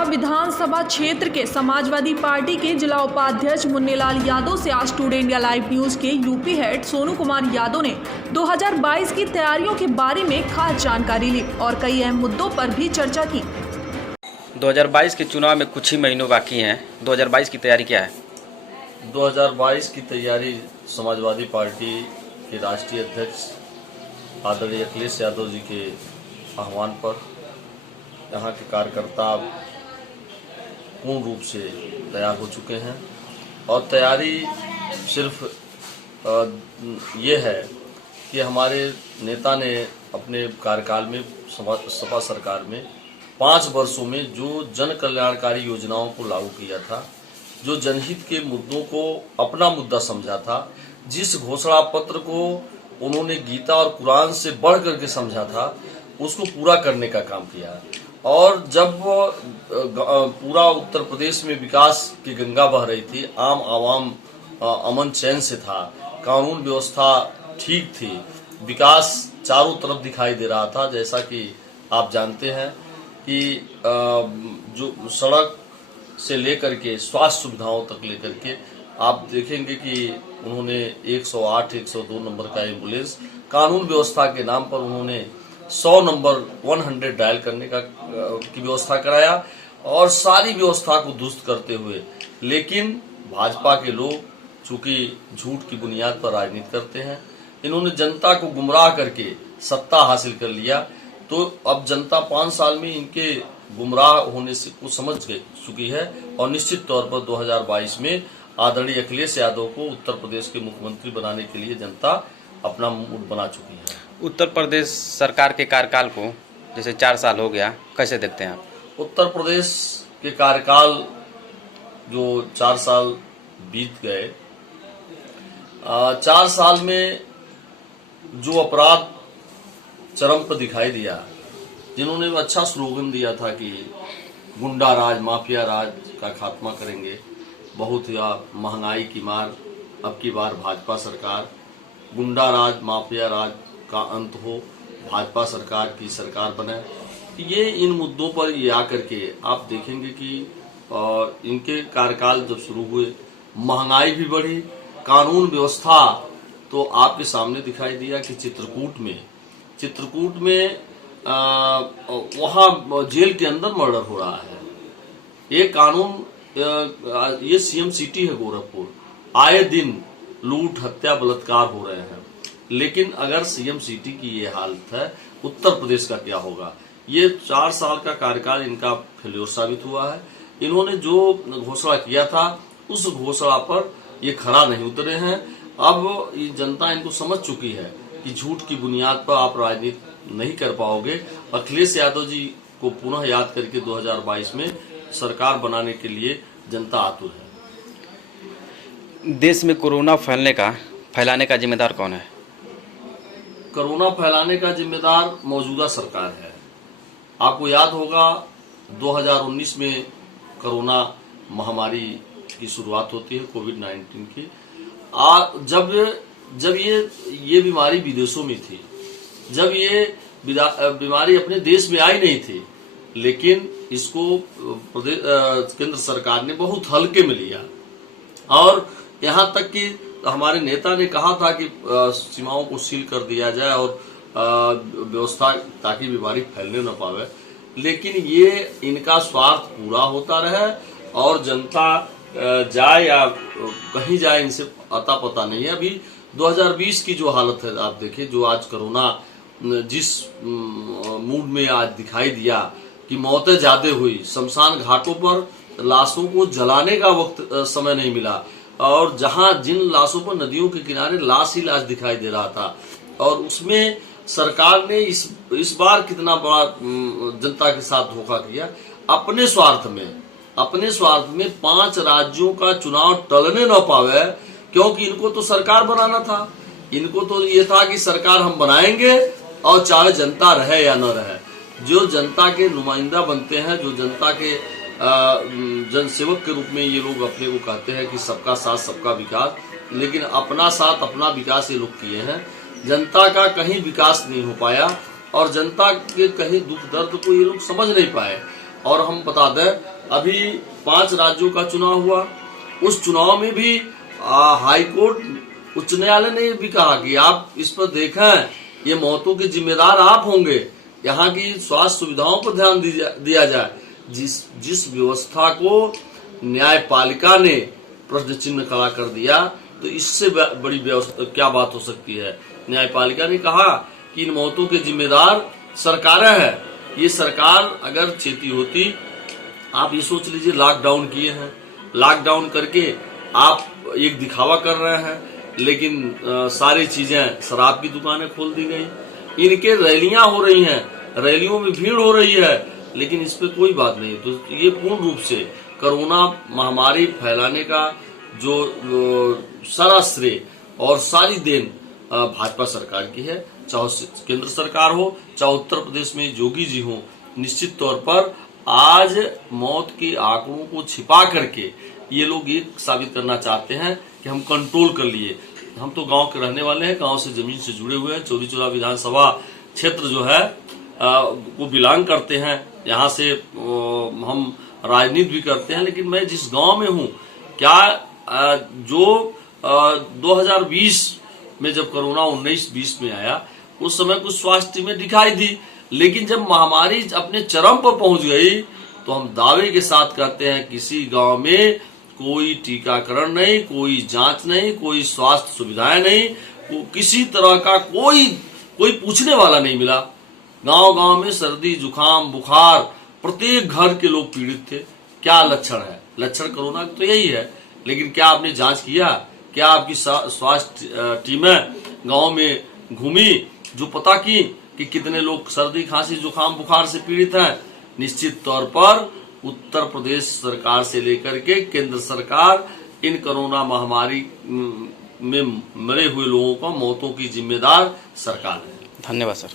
नगरा विधानसभा क्षेत्र के समाजवादी पार्टी के जिला उपाध्यक्ष मुन्नीलाल यादव से आज टुडे इंडिया लाइव न्यूज के यूपी हेड सोनू कुमार यादव ने 2022 की तैयारियों के बारे में खास जानकारी ली और कई अहम मुद्दों पर भी चर्चा की। 2022 के चुनाव में कुछ ही महीनों बाकी हैं। 2022 की तैयारी क्या है? 2022 की तैयारी समाजवादी पार्टी के राष्ट्रीय अध्यक्ष आदरणीय अखिलेश यादव जी के आह्वान पर यहाँ के कार्यकर्ता पूर्ण रूप से तैयार हो चुके हैं और तैयारी सिर्फ ये है कि हमारे नेता ने अपने कार्यकाल में सपा सरकार में 5 वर्षों में जो जन कल्याणकारी योजनाओं को लागू किया था, जो जनहित के मुद्दों को अपना मुद्दा समझा था, जिस घोषणा पत्र को उन्होंने गीता और कुरान से बढ़ करके समझा था, उसको पूरा करने का काम किया। और जब पूरा उत्तर प्रदेश में विकास की गंगा बह रही थी, आम आवाम अमन चैन से था, कानून व्यवस्था ठीक थी, विकास चारों तरफ दिखाई दे रहा था। जैसा कि आप जानते हैं कि जो सड़क से लेकर के स्वास्थ्य सुविधाओं तक लेकर के आप देखेंगे कि उन्होंने 108, 102 नंबर का एम्बुलेंस, कानून व्यवस्था के नाम पर उन्होंने 100 नंबर 100 डायल करने की व्यवस्था कराया और सारी व्यवस्था को दुरुस्त करते हुए। लेकिन भाजपा के लोग चूंकि झूठ की बुनियाद पर राजनीति करते हैं, इन्होंने जनता को गुमराह करके सत्ता हासिल कर लिया। तो अब जनता 5 साल में इनके गुमराह होने से कुछ समझ चुकी है और निश्चित तौर पर 2022 में आदरणीय अखिलेश यादव को उत्तर प्रदेश के मुख्यमंत्री बनाने के लिए जनता अपना मूड बना चुकी है। उत्तर प्रदेश सरकार के कार्यकाल को जैसे 4 साल हो गया, कैसे देखते हैं आप? उत्तर प्रदेश के कार्यकाल जो 4 साल बीत गए, 4 साल में जो अपराध चरम पर दिखाई दिया, जिन्होंने अच्छा स्लोगन दिया था कि गुंडा राज, माफिया राज का खात्मा करेंगे, बहुत या महंगाई की मार, अब की बार भाजपा सरकार, गुंडा राज माफिया राज का अंत हो, भाजपा सरकार की सरकार बने। ये इन मुद्दों पर ये आकर के आप देखेंगे कि इनके कार्यकाल जब शुरू हुए, महंगाई भी बढ़ी, कानून व्यवस्था तो आपके सामने दिखाई दिया कि चित्रकूट में वहां जेल के अंदर मर्डर हो रहा है। ये कानून, ये सीएम सिटी है गोरखपुर, आए दिन लूट, हत्या, बलात्कार हो रहे हैं। लेकिन अगर सीएम सिटी की ये हालत है, उत्तर प्रदेश का क्या होगा? ये 4 साल का कार्यकाल इनका फेल्योर साबित हुआ है। इन्होंने जो घोषणा किया था, उस घोषणा पर ये खरा नहीं उतरे हैं। अब ये जनता इनको समझ चुकी है कि झूठ की बुनियाद पर आप राजनीति नहीं कर पाओगे। अखिलेश यादव जी को पुनः याद करके 2022 में सरकार बनाने के लिए जनता आतुर है। देश में कोरोना फैलाने का जिम्मेदार कौन है? कोरोना फैलाने का जिम्मेदार मौजूदा सरकार है। आपको याद होगा 2019 में कोरोना महामारी की शुरुआत होती है, कोविड-19 की। जब ये बीमारी विदेशों में थी, जब ये बीमारी अपने देश में आई नहीं थी, लेकिन इसको केंद्र सरकार ने बहुत हल्के में लिया और यहाँ तक कि हमारे नेता ने कहा था कि सीमाओं को सील कर दिया जाए और व्यवस्था, ताकि बीमारी फैलने न पावे। लेकिन ये इनका स्वार्थ पूरा होता रहे और जनता जाए या कहीं जाए, इनसे अता पता नहीं है। अभी 2020 की जो हालत है आप देखिए, जो आज कोरोना जिस मूड में आज दिखाई दिया कि मौतें ज्यादा हुई, शमशान घाटों पर लाशों को जलाने का वक्त समय नहीं मिला और जहां जिन लाशों पर नदियों के किनारे लाश ही लाश दिखाई दे रहा था। और उसमें सरकार ने इस बार कितना बड़ा जनता के साथ धोखा किया। अपने स्वार्थ में 5 राज्यों का चुनाव टलने न पावे, क्योंकि इनको तो सरकार बनाना था। इनको तो ये था कि सरकार हम बनाएंगे और चाहे जनता रहे या न रहे। जो जनता के नुमाइंदा बनते हैं, जो जनता के जनसेवक के रूप में ये लोग अपने को कहते हैं कि सबका साथ सबका विकास, लेकिन अपना साथ अपना विकास ये लोग किए हैं। जनता का कहीं विकास नहीं हो पाया और जनता के कहीं दुख दर्द को ये लोग समझ नहीं पाए। और हम बता दें अभी 5 राज्यों का चुनाव हुआ, उस चुनाव में भी हाई कोर्ट उच्च न्यायालय ने भी कहा कि आप इस पर देखें, ये मौतों के जिम्मेदार आप होंगे, यहाँ की स्वास्थ्य सुविधाओं पर ध्यान दिया जाए। जिस व्यवस्था को न्यायपालिका ने प्रश्न चिन्ह खड़ा कर दिया, तो इससे बड़ी व्यवस्था क्या बात हो सकती है। न्यायपालिका ने कहा कि इन मौतों के जिम्मेदार सरकारें हैं। ये सरकार अगर चेती होती, आप ये सोच लीजिए लॉकडाउन किए हैं, लॉकडाउन करके आप एक दिखावा कर रहे हैं, लेकिन सारी चीजें, शराब की दुकानें खोल दी गई, इनके रैलियां हो रही हैं, रैलियों में भीड़ हो रही है, लेकिन इस पे कोई बात नहीं। तो ये पूर्ण रूप से कोरोना महामारी फैलाने का जो सारा श्रेय और सारी देन भाजपा सरकार की है, चाहे केंद्र सरकार हो, चाहे उत्तर प्रदेश में योगी जी हो। निश्चित तौर पर आज मौत के आंकड़ों को छिपा करके ये लोग ये साबित करना चाहते हैं कि हम कंट्रोल कर लिए। हम तो गांव के रहने वाले हैं, गांव से जमीन से जुड़े हुए हैं, चौरी चौरा विधानसभा क्षेत्र जो है को बिलोंग करते हैं, यहाँ से हम राजनीति भी करते हैं। लेकिन मैं जिस गांव में हूँ, क्या जो 2020 में जब कोरोना 19-20 में आया, उस समय कुछ स्वास्थ्य टीमें दिखाई दी, लेकिन जब महामारी अपने चरम पर पहुंच गई, तो हम दावे के साथ कहते हैं किसी गांव में कोई टीकाकरण नहीं, कोई जांच नहीं, कोई स्वास्थ्य सुविधाएं नहीं, किसी तरह का कोई पूछने वाला नहीं मिला। गांव गांव में सर्दी, जुकाम, बुखार, प्रत्येक घर के लोग पीड़ित थे। क्या लक्षण है? लक्षण कोरोना तो यही है। लेकिन क्या आपने जांच किया? क्या आपकी स्वास्थ्य टीमें गांव में घूमी जो पता की कि कितने लोग सर्दी, खांसी, जुकाम, बुखार से पीड़ित हैं? निश्चित तौर पर उत्तर प्रदेश सरकार से लेकर के केंद्र सरकार इन कोरोना महामारी में मरे हुए लोगों का मौतों की जिम्मेदार सरकार है। धन्यवाद सर।